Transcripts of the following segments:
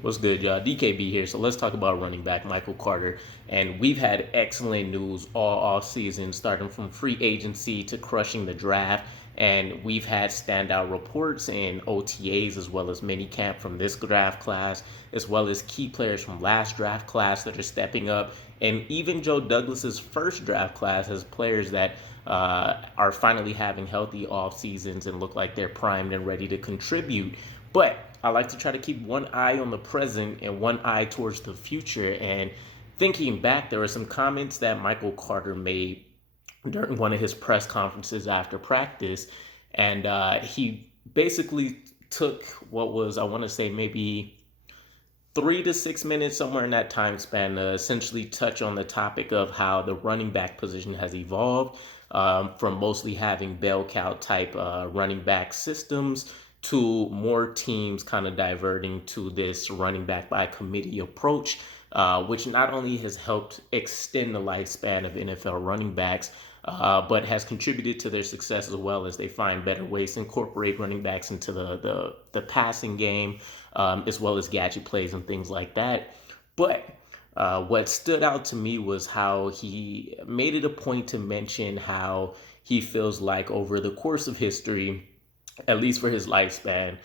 What's good, y'all? DKB here. So let's talk about running back Michael Carter. And we've had excellent news all off season, starting from free agency to crushing the draft. And we've had standout reports in OTAs as well as minicamp from this draft class, as well as key players from last draft class that are stepping up. And even Joe Douglas's first draft class has players that are finally having healthy off seasons and look like they're primed and ready to contribute. But I like to try to keep one eye on the present and one eye towards the future. And thinking back, there were some comments that Michael Carter made during one of his press conferences after practice. And he basically took what was, I want to say, maybe 3 to 6 minutes, somewhere in that time span, to essentially touch on the topic of how the running back position has evolved from mostly having bell cow type running back systems to more teams kind of diverting to this running back by committee approach, which not only has helped extend the lifespan of NFL running backs, but has contributed to their success as well as they find better ways to incorporate running backs into the passing game, as well as gadget plays and things like that. But what stood out to me was how he made it a point to mention how he feels like over the course of history, at least for his lifespan,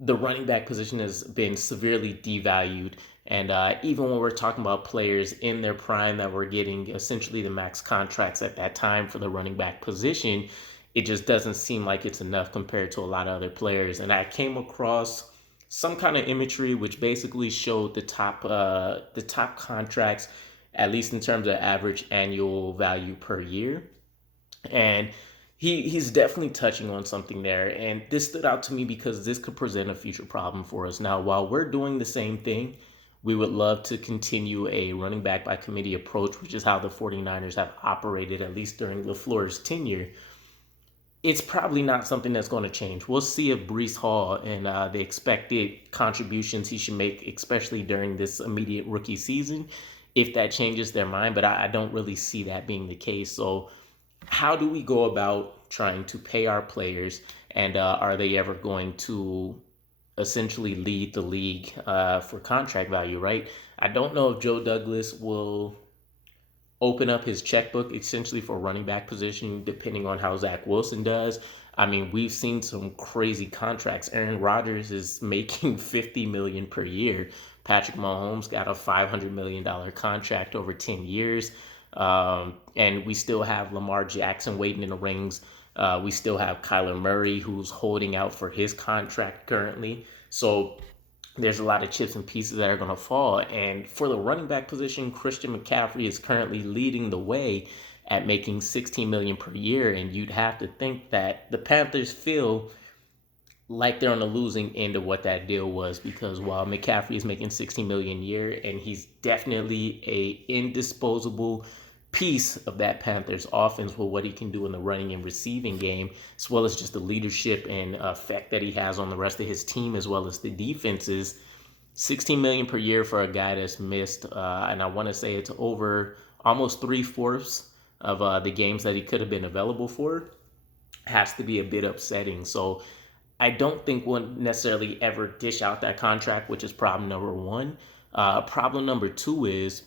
the running back position has been severely devalued. And even when we're talking about players in their prime that were getting essentially the max contracts at that time for the running back position, it just doesn't seem like it's enough compared to a lot of other players. And I came across some kind of imagery which basically showed the top contracts, at least in terms of average annual value per year. And he's definitely touching on something there. And this stood out to me because this could present a future problem for us. Now, while we're doing the same thing, we would love to continue a running back by committee approach, which is how the 49ers have operated, at least during LaFleur's tenure. It's probably not something that's going to change. We'll see if Brees Hall and the expected contributions he should make, especially during this immediate rookie season, if that changes their mind. But I don't really see that being the case. So how do we go about trying to pay our players, and are they ever going to essentially lead the league for contract value, right? I don't know if Joe Douglas will open up his checkbook essentially for running back position, depending on how Zach Wilson does. I mean, we've seen some crazy contracts. Aaron Rodgers is making $50 million per year. Patrick Mahomes got a $500 million contract over 10 years. And we still have Lamar Jackson waiting in the rings. We still have Kyler Murray, who's holding out for his contract currently. So there's a lot of chips and pieces that are going to fall. And for the running back position, Christian McCaffrey is currently leading the way at making $16 million per year. And you'd have to think that the Panthers feel like they're on the losing end of what that deal was, because while McCaffrey is making $16 million a year and he's definitely a indisposable piece of that Panthers offense with what he can do in the running and receiving game, as well as just the leadership and effect that he has on the rest of his team, as well as the defenses. 16 million per year for a guy that's missed, and I want to say it's over almost 3/4 of the games that he could have been available for, has to be a bit upsetting. So I don't think we'll necessarily ever dish out that contract, which is problem number one. Problem number two is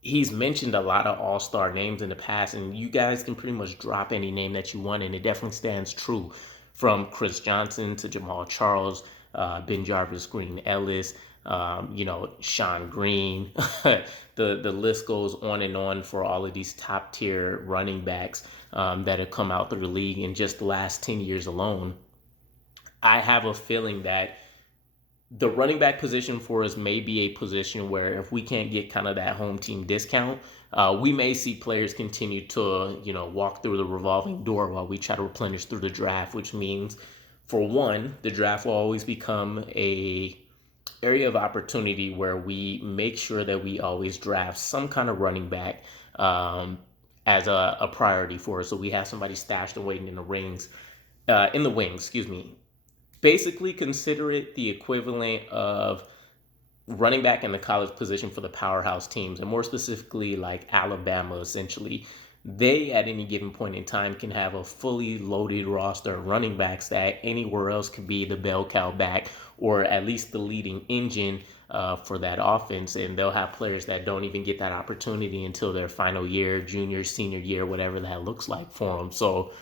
he's mentioned a lot of all-star names in the past, and you guys can pretty much drop any name that you want, and it definitely stands true, from Chris Johnson to Jamal Charles, Ben Jarvis, Green Ellis, Sean Green. The list goes on and on for all of these top tier running backs that have come out through the league in just the last 10 years alone. I have a feeling that the running back position for us may be a position where if we can't get kind of that home team discount, we may see players continue to, walk through the revolving door while we try to replenish through the draft, which means, for one, the draft will always become a area of opportunity where we make sure that we always draft some kind of running back as a priority for us. So we have somebody stashed and waiting in the wings, excuse me. Basically, consider it the equivalent of running back in the college position for the powerhouse teams, and more specifically, like Alabama, essentially. they at any given point in time can have a fully loaded roster of running backs that anywhere else could be the bell cow back or at least the leading engine for that offense. And they'll have players that don't even get that opportunity until their final year, junior, senior year, whatever that looks like for them. So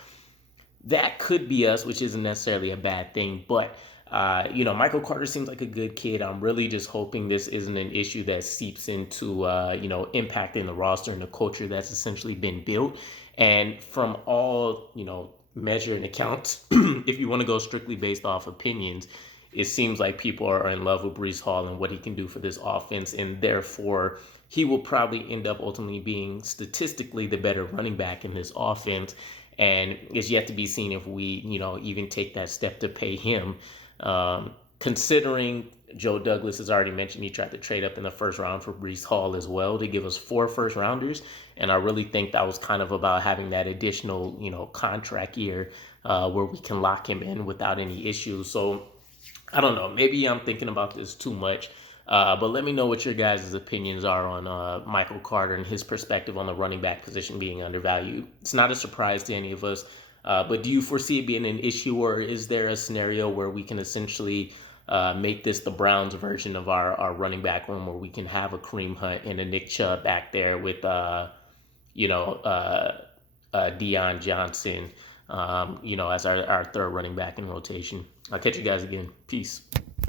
that could be us, which isn't necessarily a bad thing. But Michael Carter seems like a good kid. I'm really just hoping this isn't an issue that seeps into impacting the roster and the culture that's essentially been built. And from all measure and accounts, if you want to go strictly based off opinions, it seems like people are in love with Breece Hall and what he can do for this offense, and therefore he will probably end up ultimately being statistically the better running back in this offense. And it's yet to be seen if we, even take that step to pay him. Considering Joe Douglas has already mentioned he tried to trade up in the first round for Breece Hall as well to give us 4 first rounders. And I really think that was kind of about having that additional, contract year where we can lock him in without any issues. So I don't know. Maybe I'm thinking about this too much. But let me know what your guys' opinions are on Michael Carter and his perspective on the running back position being undervalued. It's not a surprise to any of us. But do you foresee it being an issue, or is there a scenario where we can essentially make this the Browns version of our running back room, where we can have a Kareem Hunt and a Nick Chubb back there with, Deion Johnson, as our third running back in rotation? I'll catch you guys again. Peace.